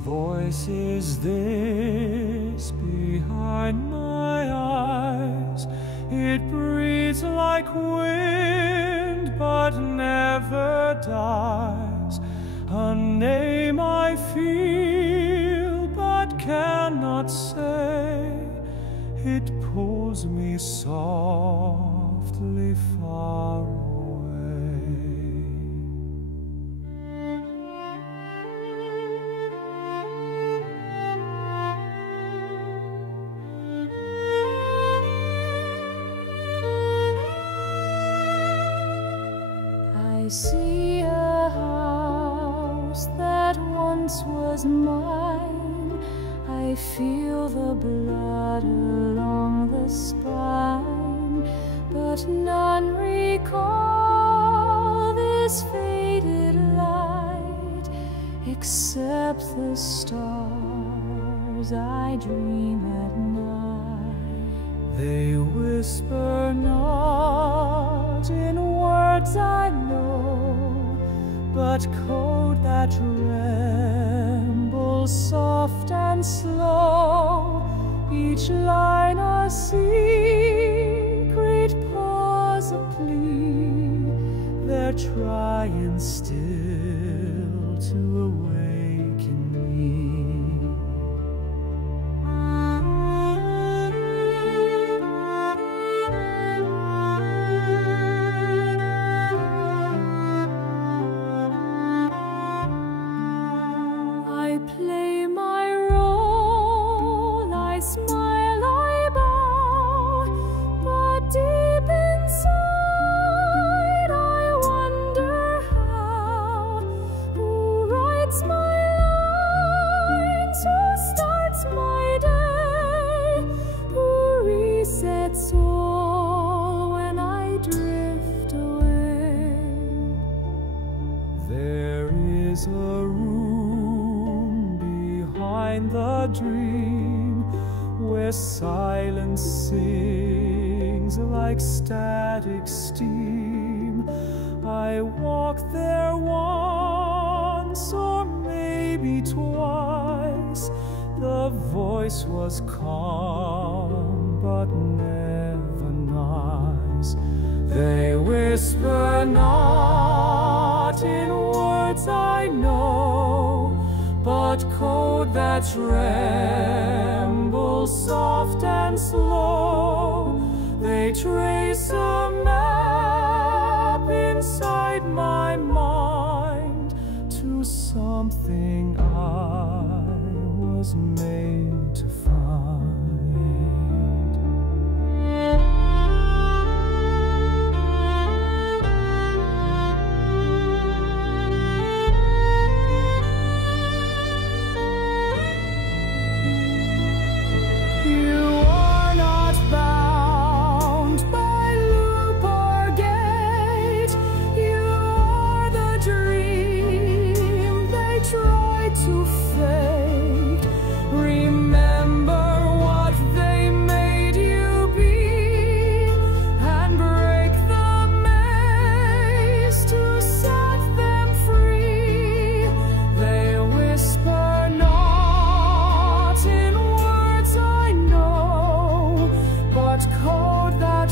voice is this behind my eyes? It breathes like wind but never dies. A name I feel but cannot say. It pulls me softly far away. I see a house that once was mine. I feel the blood along the spine, but none recall this faded light, except the stars I dream at night. They whisper not in words I know, but code that trembles soft and slow, each line a secret pause, a plea. They're trying still to awaken me. I play my role, I smile, I bow, but deep inside I wonder how. Who writes my lines, who starts my day, who resets all when I drift away? There is a room behind the dream where silence sings like static steam. I walked there once or maybe twice. The voice was calm but never nice. They whisper not in words I know, but code that trembles soft and slow. They trace a map inside my mind to something I was made to find. Code that